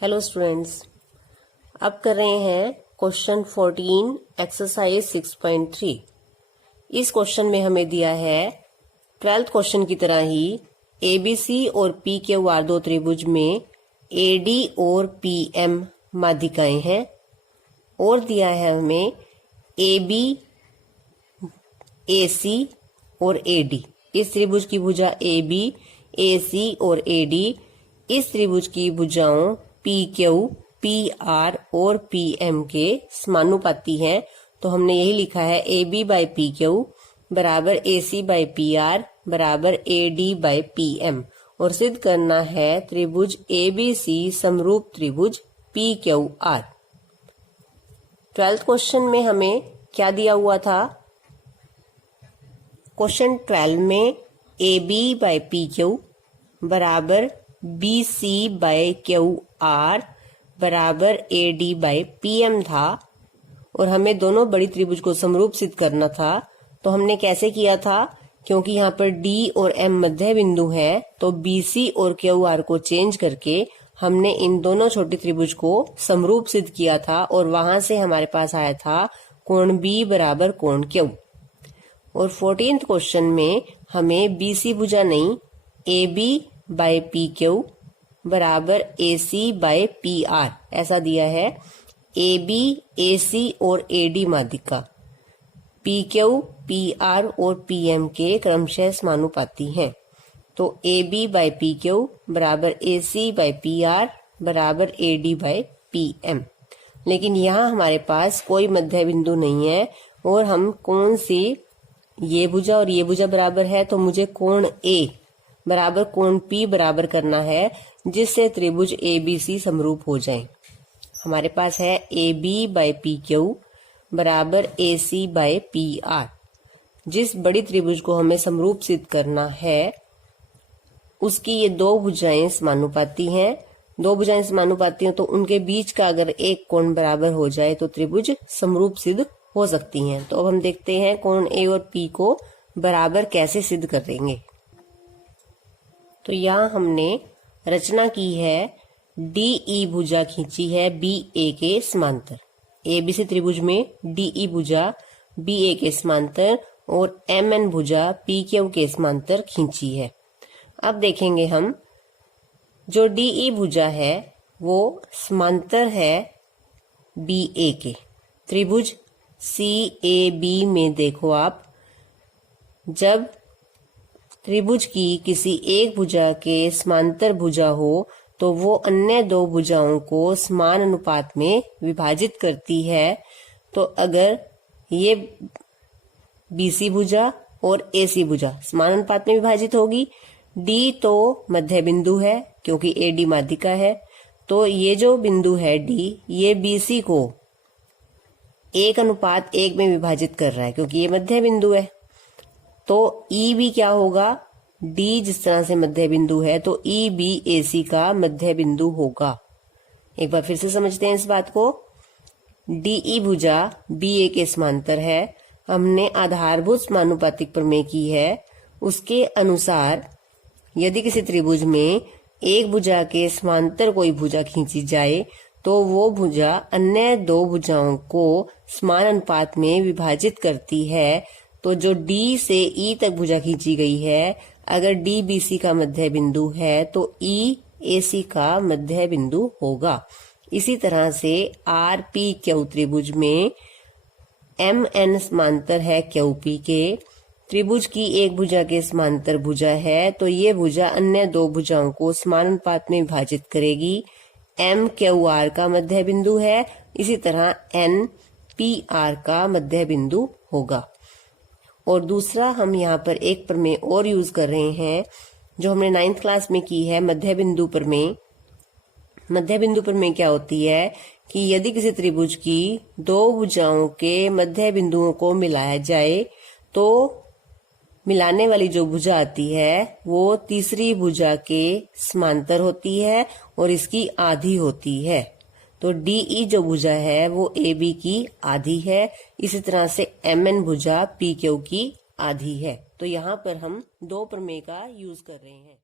Hello students, अब कर रहे हैं क्वेश्चन 14 एक्सरसाइज 6.3। इस क्वेश्चन में हमें दिया है 12th क्वेश्चन की तरह ही एबीसी और पी क्यू आर दो त्रिभुज में एडी और पीएम माध्यिकाएं हैं और दिया है हमें एबी, एसी और एडी। इस त्रिभुज की भुजा एबी, एसी और एडी इस त्रिभुज की भुजाओं पी क्यू, पी आर और पी एम के समानुपाती हैं। तो हमने यही लिखा है A B by P Q बराबर A C by P R बराबर A D by P M और सिद्ध करना है त्रिभुज ए बी सी समरूप त्रिभुज P Q R. 12th question में हमें क्या दिया हुआ था? क्वेश्चन 12 में A B by P Q बराबर B C by Q R बराबर A D by P M था और हमें दोनों बड़ी त्रिभुज को समरूप सिद्ध करना था। तो हमने कैसे किया था? क्योंकि यहाँ पर डी और एम मध्य बिंदु है तो बी सी और क्यू आर को चेंज करके हमने इन दोनों छोटी त्रिभुज को समरूप सिद्ध किया था और वहां से हमारे पास आया था कोण बी बराबर कोण क्यू। और 14th क्वेश्चन में हमें बी सी भुजा नहीं A B by P Q बराबर A C by P R ऐसा दिया है। ए बी, ए सी और ए डी माध्यिका पी क्यू, पी आर और पी एम के क्रमशः समानुपाती हैं। तो A B by P Q बराबर A C by P R बराबर A D by P M. लेकिन यहाँ हमारे पास कोई मध्य बिंदु नहीं है और हम कौन सी ये भुजा और ये भुजा बराबर है तो मुझे कोण ए बराबर कोण पी बराबर करना है जिससे त्रिभुज ए बी सी समरूप हो जाए। हमारे पास है A B by P Q बराबर A C by P R. जिस बड़ी त्रिभुज को हमें समरूप सिद्ध करना है उसकी ये दो भुजाएं समानुपाती हैं। दो भुजाएं समानुपाती हैं तो उनके बीच का अगर एक कोण बराबर हो जाए तो त्रिभुज समरूप सिद्ध हो सकती हैं। तो अब हम देखते हैं कोण ए और पी को बराबर कैसे सिद्ध करेंगे। तो यहाँ हमने रचना की है डी ई भुजा खींची है बी ए के समांतर। ए बी सी त्रिभुज में डी ई भुजा बी ए के समांतर और एम एन भुजा पी क्यू के समांतर खींची है। अब देखेंगे हम जो डी ई भुजा है वो समांतर है बी ए के। त्रिभुज सी ए बी में देखो आप, जब त्रिभुज की किसी एक भुजा के समांतर भुजा हो तो वो अन्य दो भुजाओं को समान अनुपात में विभाजित करती है। तो अगर ये बीसी भुजा और एसी भुजा समान अनुपात में विभाजित होगी, डी तो मध्य बिंदु है क्योंकि ए डी माध्यिका है, तो ये जो बिंदु है डी ये बीसी को 1:1 में विभाजित कर रहा है क्योंकि ये मध्य बिंदु है। तो ई भी क्या होगा? डी जिस तरह से मध्य बिंदु है तो ई बी ए सी का मध्य बिंदु होगा। एक बार फिर से समझते हैं इस बात को। डी ई भुजा बी ए के समांतर है। हमने आधारभूत समानुपातिक प्रमेय की है। उसके अनुसार यदि किसी त्रिभुज में एक भुजा के समांतर कोई भुजा खींची जाए तो वो भुजा अन्य दो भुजाओं को समान अनुपात में विभाजित करती है। तो जो डी से ई तक भुजा खींची गई है, अगर डी बी सी का मध्य बिंदु है तो ई ए सी का मध्य बिंदु होगा। इसी तरह से आर पी क्यू त्रिभुज में एम एन समांतर है क्यू पी के। त्रिभुज की एक भुजा के समांतर भुजा है तो ये भुजा अन्य दो भुजाओं को समान अनुपात में विभाजित करेगी। एम क्यू आर का मध्य बिंदु है, इसी तरह एन पी आर का मध्य बिंदु होगा। और दूसरा हम यहाँ पर एक प्रमेय और यूज कर रहे हैं जो हमने 9th क्लास में की है, मध्य बिंदु प्रमेय। मध्य बिंदु प्रमेय क्या होती है कि यदि किसी त्रिभुज की दो भुजाओं के मध्य बिंदुओं को मिलाया जाए तो मिलाने वाली जो भुजा आती है वो तीसरी भुजा के समांतर होती है और इसकी आधी होती है। तो डी ई जो भुजा है वो ए बी की आधी है, इसी तरह से एम एन भुजा पी क्यू की आधी है। तो यहाँ पर हम दो प्रमेय का यूज कर रहे हैं।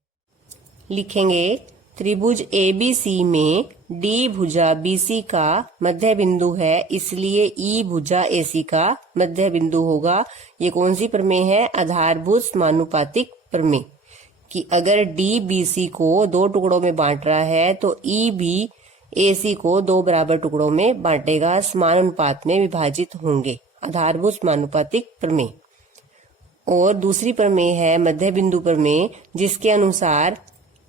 लिखेंगे त्रिभुज एबीसी में डी भुजा बीसी का मध्य बिंदु है, इसलिए ई भुजा एसी का मध्य बिंदु होगा। ये कौन सी प्रमेय है? आधारभूत समानुपातिक प्रमेय। कि अगर डी बीसी को 2 टुकड़ों में बांट रहा है तो ई भी एसी को 2 बराबर टुकड़ों में बांटेगा, समान अनुपात में विभाजित होंगे। आधारभूत समानुपातिक प्रमेय। और दूसरी प्रमेय है मध्य बिंदु प्रमेय, जिसके अनुसार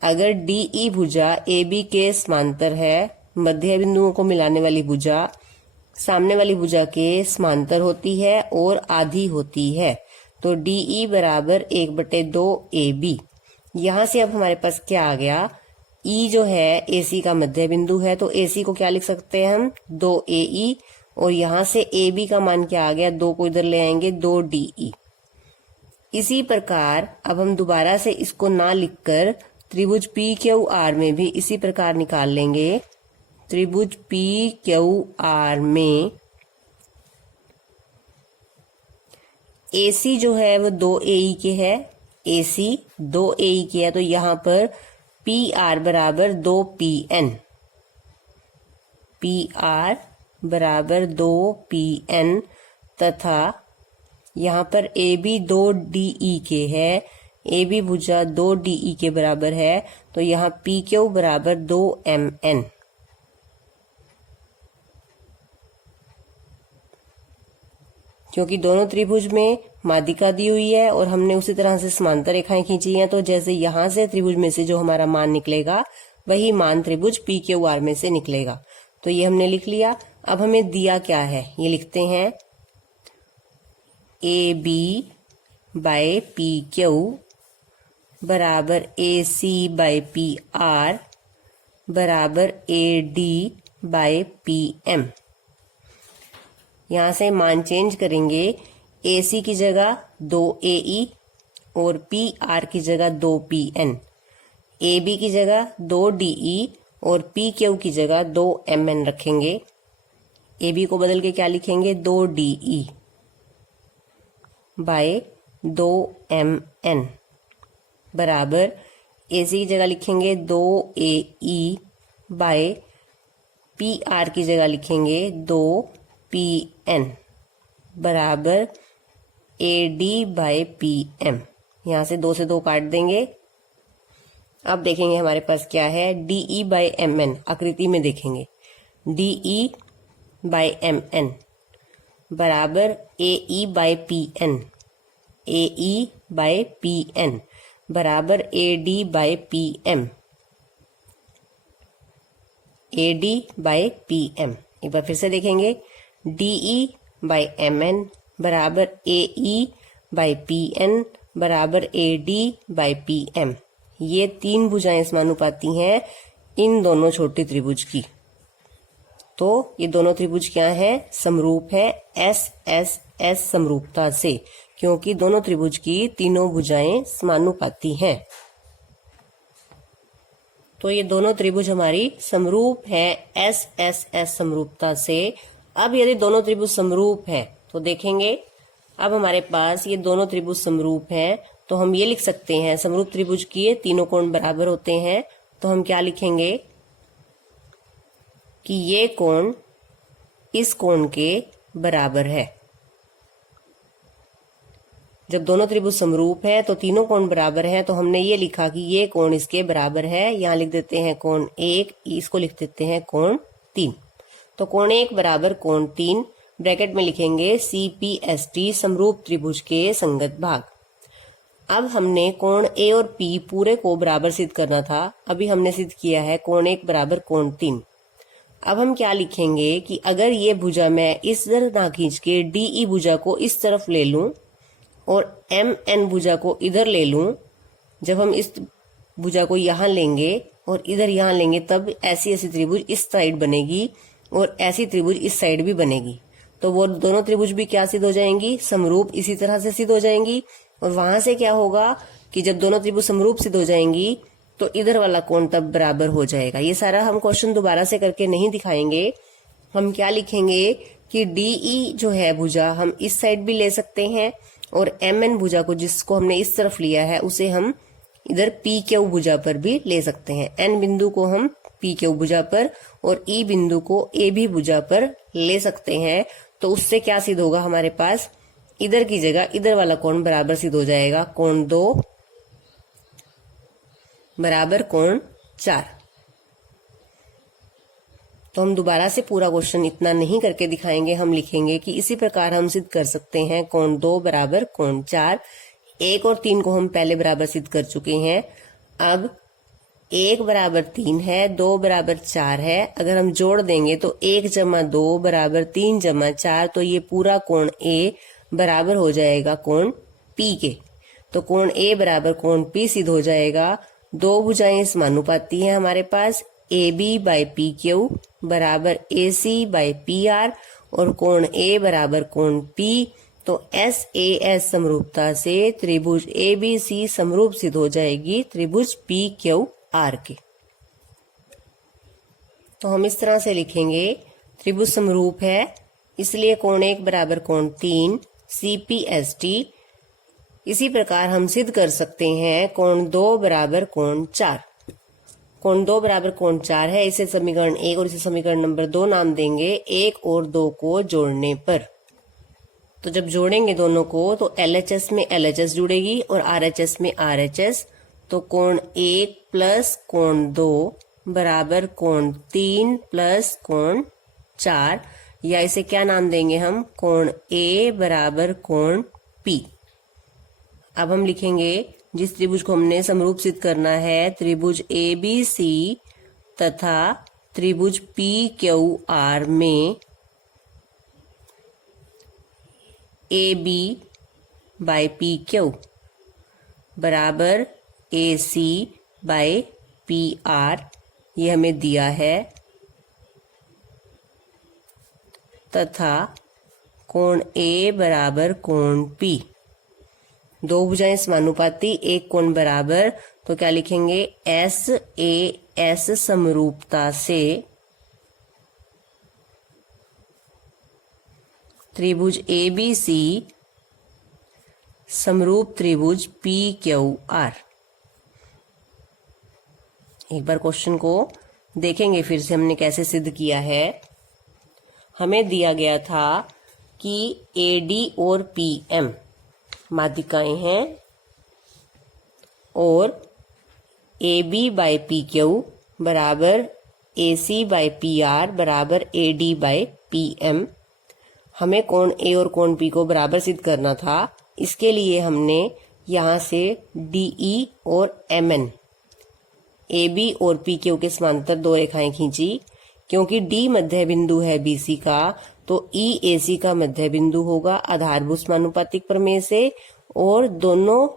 अगर डीई भुजा एबी के समांतर है, मध्य बिंदुओं को मिलाने वाली भुजा सामने वाली भुजा के समांतर होती है और आधी होती है, तो डीई बराबर 1/2 AB। यहाँ से अब हमारे पास क्या आ गया? ई जो है एसी का मध्य बिंदु है, तो एसी को क्या लिख सकते हैं हम? 2AE। और यहाँ से AB का मान क्या आ गया? 2 को इधर ले आएंगे, 2DE। इसी प्रकार अब हम दोबारा से इसको ना लिखकर त्रिभुज PQR में भी इसी प्रकार निकाल लेंगे। त्रिभुज PQR में AC जो है वो 2AE के है, AC 2AE के है, तो यहाँ पर PR बराबर 2PN, PR बराबर 2PN, तथा यहाँ पर AB 2DE के है, AB भुजा 2DE के बराबर है, तो यहाँ PQ बराबर 2MN। क्योंकि दोनों त्रिभुज में माध्यिका दी हुई है और हमने उसी तरह से समांतर रेखाएं खींची हैं, तो जैसे यहाँ से त्रिभुज में से जो हमारा मान निकलेगा वही मान त्रिभुज PQR में से निकलेगा। तो ये हमने लिख लिया। अब हमें दिया क्या है ये लिखते हैं। AB बाय PQ बराबर AC बाय PR बराबर AD बाय PM। यहाँ से मान चेंज करेंगे। AC की जगह 2AE और PR की जगह 2PN, AB की जगह 2DE और PQ की जगह 2MN रखेंगे। AB को बदल के क्या लिखेंगे? 2DE बाय 2MN बराबर AC की जगह लिखेंगे 2AE बाय PR की जगह लिखेंगे 2PN बराबर AD बाय PM। यहाँ से 2 से 2 काट देंगे। अब देखेंगे हमारे पास क्या है। DE बाय MN आकृति में देखेंगे। DE बाय MN बराबर AE by PN, AE by PN बराबर AD by PM, AD by PM। एक बार फिर से देखेंगे। DE बाय MN बराबर AE बाय PN बराबर AD बाय PM। ये 3 भुजाएं समानुपाती हैं इन दोनों छोटी त्रिभुज की। तो ये दोनों त्रिभुज क्या हैं? समरूप है SSS समरूपता से, क्योंकि दोनों त्रिभुज की तीनों भुजाएं समानुपाती हैं। तो ये दोनों त्रिभुज हमारी समरूप है SSS समरूपता से। अब यदि दोनों त्रिभुज समरूप हैं तो देखेंगे। अब हमारे पास ये दोनों त्रिभुज समरूप हैं, तो हम ये लिख सकते हैं समरूप त्रिभुज के तीनों कोण बराबर होते हैं। तो हम क्या लिखेंगे कि ये कोण इस कोण के बराबर है। जब दोनों त्रिभुज समरूप है तो तीनों कोण बराबर है, तो हमने ये लिखा कि ये कोण इसके बराबर है। यहाँ लिख देते हैं कोण 1, इसको लिख देते हैं कोण 3। तो कोण 1 बराबर कोण 3, ब्रैकेट में लिखेंगे CPST समरूप त्रिभुज के संगत भाग। अब हमने कोण A और P पूरे को बराबर सिद्ध करना था। अभी हमने सिद्ध किया है कोण 1 बराबर कोण 3। अब हम क्या लिखेंगे कि अगर ये भुजा मैं इस तरफ ना खींच के DE भुजा को इस तरफ ले लूं और MN भुजा को इधर ले लूं, जब हम इस भुजा को यहाँ लेंगे और इधर यहाँ लेंगे, तब ऐसी ऐसी त्रिभुज इस साइड बनेगी और ऐसी त्रिभुज इस साइड भी बनेगी। तो वो दोनों त्रिभुज भी क्या सिद्ध हो जाएंगी? समरूप इसी तरह से सिद्ध हो जाएंगी। और वहां से क्या होगा कि जब दोनों त्रिभुज समरूप सिद्ध हो जाएंगी तो इधर वाला कोण तब बराबर हो जाएगा। ये सारा हम क्वेश्चन दोबारा से करके नहीं दिखाएंगे। हम क्या लिखेंगे कि DE जो है भुजा हम इस साइड भी ले सकते हैं और MN भुजा को जिसको हमने इस तरफ लिया है उसे हम इधर पी क्यू भुजा पर भी ले सकते हैं। एन बिंदु को हम पी क्यू भुजा पर और ई बिंदु को ए बी भुजा पर ले सकते हैं। तो उससे क्या सिद्ध होगा, हमारे पास इधर की जगह इधर वाला कोण बराबर सिद्ध हो जाएगा, कोण 2 बराबर कोण 4। तो हम दोबारा से पूरा क्वेश्चन इतना नहीं करके दिखाएंगे, हम लिखेंगे कि इसी प्रकार हम सिद्ध कर सकते हैं कोण 2 बराबर कोण 4। 1 और 3 को हम पहले बराबर सिद्ध कर चुके हैं। अब 1 बराबर 3 है, 2 बराबर 4 है। अगर हम जोड़ देंगे तो 1 जमा 2 बराबर 3 जमा 4, तो ये पूरा कोण ए बराबर हो जाएगा कोण पी के। तो कोण ए बराबर कोण पी सिद्ध हो जाएगा। दो भुजाएं समानुपाती हैं हमारे पास, A B by P Q बराबर A C by P R, और कोण ए बराबर कोण पी। तो एस ए एस समरूपता से त्रिभुज ए बी सी समरूप सिद्ध हो जाएगी त्रिभुज पी क्यू आर के। तो हम इस तरह से लिखेंगे, त्रिभुज समरूप है इसलिए कोण 1 बराबर कोण 3 सी पी एस टी। इसी प्रकार हम सिद्ध कर सकते हैं कोण 2 बराबर कोण 4। कोण 2 बराबर कोण 4 है, इसे समीकरण 1 और इसे समीकरण नंबर 2 नाम देंगे 1 और 2 को जोड़ने पर। तो जब जोड़ेंगे दोनों को तो LHS में LHS जुड़ेगी और RHS में RHS। तो कोण 1 प्लस कोण 2 बराबर कोण 3 प्लस कोण 4, या इसे क्या नाम देंगे हम, कोण A बराबर कोण P। अब हम लिखेंगे जिस त्रिभुज को हमने समरूप सिद्ध करना है, त्रिभुज ABC तथा त्रिभुज PQR में AB बाई PQ बराबर AC बाई PR, ये हमें दिया है, तथा कोण A बराबर कोण P। दो भुजाएं समानुपाती, एक कोण बराबर, तो क्या लिखेंगे, एस ए एस समरूपता से त्रिभुज ए बी सी समरूप त्रिभुज पी क्यू आर। एक बार क्वेश्चन को देखेंगे फिर से हमने कैसे सिद्ध किया है। हमें दिया गया था कि ए डी और पी एम माध्यिकाएं हैं और A B by P Q बराबर A C by P R बराबर A D by P M. हमें कोण ए और कोण पी को बराबर सिद्ध करना था। इसके लिए हमने यहां से डी ई और एम एन, ए बी और पी क्यू के समांतर दो रेखाएं खींची। क्योंकि डी मध्य बिंदु है बी सी का, तो ई ए सी का मध्य बिंदु होगा आधारभूत समानुपातिक प्रमेय से, और दोनों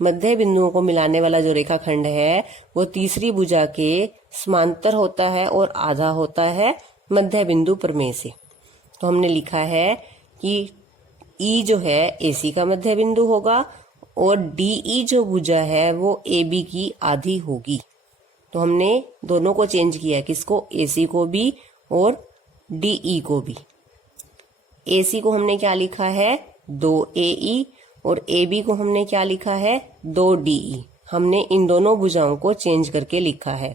मध्य बिंदुओं को मिलाने वाला जो रेखाखंड है वो तीसरी भुजा के समांतर होता है और आधा होता है मध्य बिंदु प्रमेय से। तो हमने लिखा है कि ई जो है ए सी का मध्य बिंदु होगा और डी ई जो भुजा है वो ए बी की आधी होगी। तो हमने दोनों को चेंज किया, किसको, ए सी को भी और डी ई को भी। ए सी को हमने क्या लिखा है, 2AE, और ए बी को हमने क्या लिखा है, 2DE। हमने इन दोनों भुजाओं को चेंज करके लिखा है।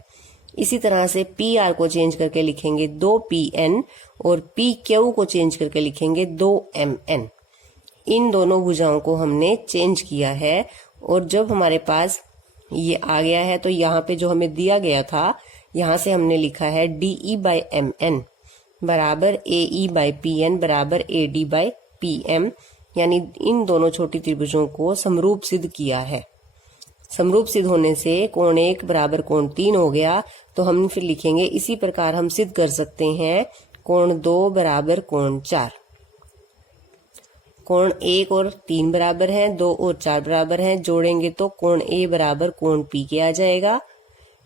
इसी तरह से PR को चेंज करके लिखेंगे 2PN और PQ को चेंज करके लिखेंगे 2MN। इन दोनों भुजाओं को हमने चेंज किया है और जब हमारे पास ये आ गया है तो यहाँ पे जो हमें दिया गया था यहाँ से हमने लिखा है DE बाई MN बराबर AE बाई PN बराबर AD बाई PM, यानी इन दोनों छोटी त्रिभुजों को समरूप सिद्ध किया है। समरूप सिद्ध होने से कोण 1 बराबर कोण 3 हो गया। तो हम फिर लिखेंगे इसी प्रकार हम सिद्ध कर सकते हैं कोण 2 बराबर कोण 4। कोण 1 और 3 बराबर हैं, 2 और 4 बराबर हैं, जोड़ेंगे तो कोण A बराबर कोण P के आ जाएगा।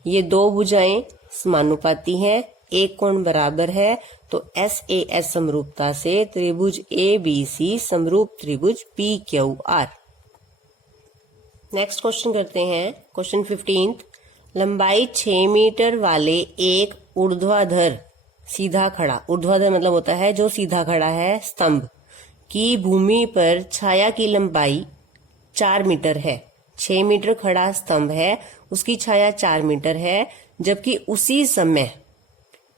ये दो भुजाएं समानुपाती हैं, एक कोण बराबर है, तो एस ए एस समरूपता से त्रिभुज ए बी सी समरूप त्रिभुज P Q R. Next question करते हैं, क्वेश्चन 15। लंबाई 6 मीटर वाले एक ऊर्ध्वाधर सीधा खड़ा, ऊर्ध्वाधर मतलब होता है जो सीधा खड़ा है, स्तंभ की भूमि पर छाया की लंबाई 4 मीटर है। 6 मीटर खड़ा स्तंभ है, उसकी छाया 4 मीटर है, जबकि उसी समय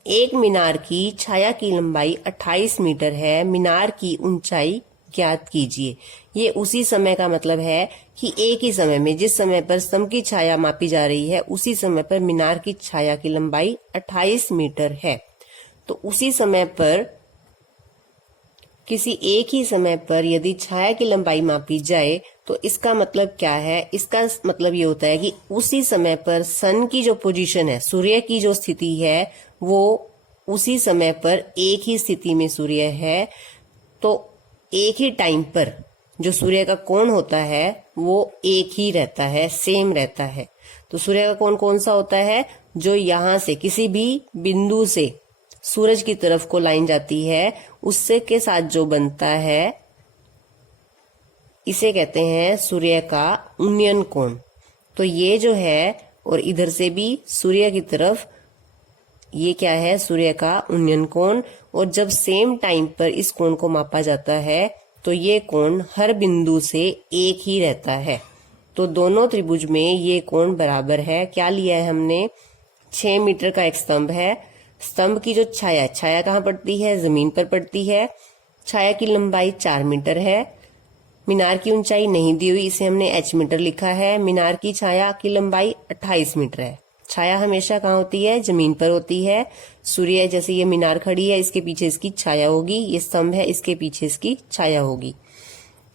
एक मीनार की छाया की लंबाई 28 मीटर है। मीनार की ऊंचाई ज्ञात कीजिए। ये उसी समय का मतलब है कि एक ही समय में, जिस समय पर स्तंभ की छाया मापी जा रही है, उसी समय पर मीनार की छाया की लंबाई 28 मीटर है। तो उसी समय पर, किसी एक ही समय पर यदि छाया की लंबाई मापी जाए तो इसका मतलब क्या है? इसका मतलब ये होता है कि उसी समय पर सन की जो पोजीशन है, सूर्य की जो स्थिति है, वो उसी समय पर एक ही स्थिति में सूर्य है। तो एक ही टाइम पर जो सूर्य का कोण होता है वो एक ही रहता है, सेम रहता है। तो सूर्य का कोण कौन सा होता है? जो यहां से किसी भी बिंदु से सूरज की तरफ को लाइन जाती है, उससे के साथ जो बनता है, इसे कहते हैं सूर्य का उन्नयन कोण। तो ये जो है, और इधर से भी सूर्य की तरफ, ये क्या है? सूर्य का उन्नयन कोण। और जब सेम टाइम पर इस कोण को मापा जाता है तो ये कोण हर बिंदु से एक ही रहता है। तो दोनों त्रिभुज में ये कोण बराबर है। क्या लिया है हमने? 6 मीटर का एक स्तंभ है। स्तंभ की जो छाया कहाँ पड़ती है? जमीन पर पड़ती है। छाया की लंबाई 4 मीटर है। मीनार की ऊंचाई नहीं दी हुई, इसे हमने h मीटर लिखा है। मीनार की छाया की लंबाई 28 मीटर है। छाया हमेशा कहाँ होती है? जमीन पर होती है। सूर्य, जैसे ये मीनार खड़ी है, इसके पीछे इसकी छाया होगी। ये स्तंभ है, इसके पीछे इसकी छाया होगी।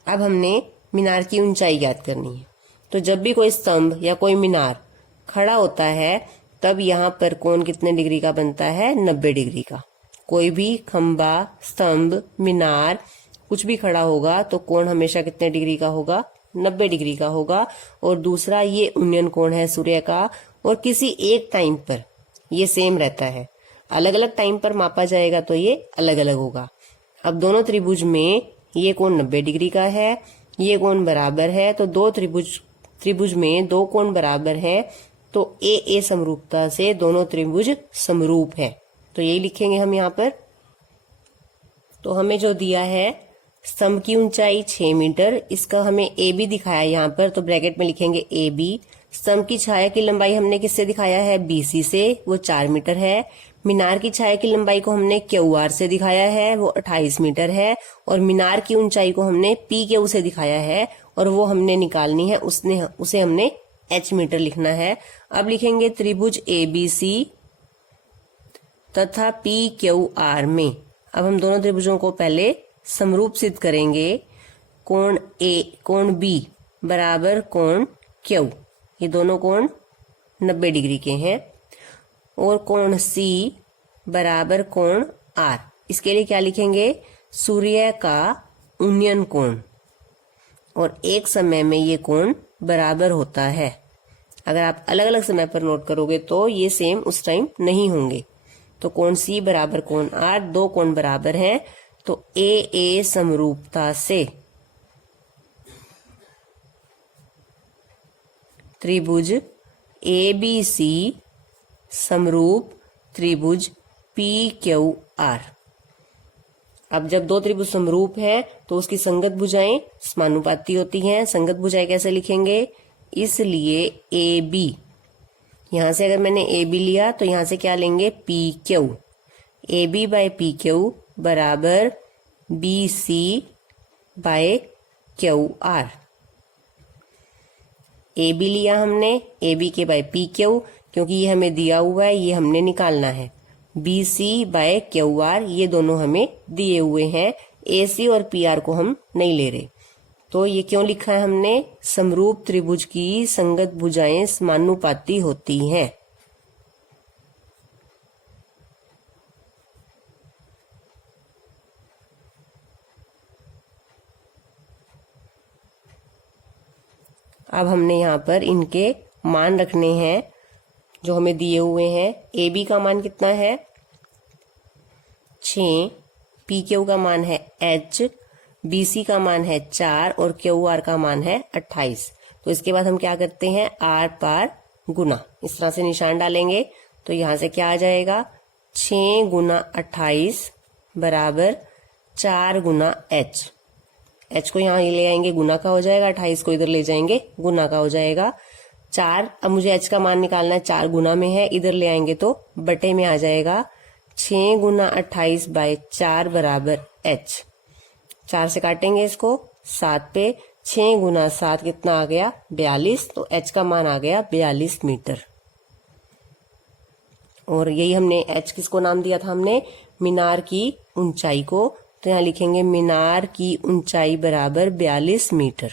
अब हमने मीनार की ऊंचाई ज्ञात करनी है। तो जब भी कोई स्तंभ या कोई मीनार खड़ा होता है, तब यहाँ पर कोण कितने डिग्री का बनता है? 90 डिग्री का। कोई भी खंबा, स्तंभ, मीनार कुछ भी खड़ा होगा तो कोण हमेशा कितने डिग्री का होगा? 90 डिग्री का होगा। और दूसरा, ये उन्नयन कोण है सूर्य का, और किसी एक टाइम पर ये सेम रहता है। अलग अलग टाइम पर मापा जाएगा तो ये अलग अलग होगा। अब दोनों त्रिभुज में ये कोण 90 डिग्री का है, ये कोण बराबर है। तो दो त्रिभुज में दो कोण बराबर है, तो ए समरूपता से दोनों त्रिभुज समरूप है। तो यही लिखेंगे हम यहाँ पर। तो हमें जो दिया है, स्तंभ की ऊंचाई 6 मीटर, इसका हमें ए बी दिखाया यहाँ पर, तो ब्रैकेट में लिखेंगे ए बी। स्तंभ की छाया की लंबाई हमने किससे दिखाया है? BC से, वो 4 मीटर है। मीनार की छाया की लंबाई को हमने QR से दिखाया है, वो 28 मीटर है। और मीनार की ऊंचाई को हमने PQ से दिखाया है, और वो हमने निकालनी है, उसे हमने h मीटर लिखना है। अब लिखेंगे त्रिभुज ABC तथा PQR में। अब हम दोनों त्रिभुजों को पहले समरूप सिद्ध करेंगे। कोण B बराबर कोण Q, ये दोनों कोण 90 डिग्री के हैं। और कोण C बराबर कोण R, इसके लिए क्या लिखेंगे? सूर्य का उन्नयन कोण। और एक समय में ये कोण बराबर होता है। अगर आप अलग अलग समय पर नोट करोगे तो ये सेम उस टाइम नहीं होंगे। तो कोण C बराबर कोण R, दो कोण बराबर हैं, तो ए समरूपता से त्रिभुज ABC समरूप त्रिभुज PQR। अब जब दो त्रिभुज समरूप हैं तो उसकी संगत भुजाएं समानुपाती होती हैं। संगत भुजाएं कैसे लिखेंगे? इसलिए AB, यहां से अगर मैंने AB लिया तो यहां से क्या लेंगे? PQ। AB बाय PQ बराबर BC बाय QR। AB लिया हमने, AB के बाय PQ, क्योंकि ये हमें दिया हुआ है, ये हमने निकालना है। BC बाय QR, ये दोनों हमें दिए हुए हैं। AC और PR को हम नहीं ले रहे। तो ये क्यों लिखा है हमने? समरूप त्रिभुज की संगत भुजाएं समानुपाती होती हैं। अब हमने यहाँ पर इनके मान रखने हैं जो हमें दिए हुए हैं। AB का मान कितना है? 6, PQ का मान है H, BC का मान है 4 और QR का मान है 28। तो इसके बाद हम क्या करते हैं? R पार गुना, इस तरह से निशान डालेंगे। तो यहां से क्या आ जाएगा? 6 गुना 28 बराबर 4 गुना H। h को यहाँ ले आएंगे गुना का हो जाएगा, 28 को इधर ले जाएंगे गुना का हो जाएगा। 4, अब मुझे h का मान निकालना है, 4 गुना में है, इधर ले आएंगे तो बटे में आ जाएगा। 6 गुना 28 बाय 4 बराबर h। 4 से काटेंगे इसको, 7 पे 6 गुना 7 कितना आ गया 42, तो h का मान आ गया 42 मीटर। और यही हमने h किसको नाम दिया था हमने, मीनार की ऊंचाई को, तो यहाँ लिखेंगे मीनार की ऊंचाई बराबर 42 मीटर।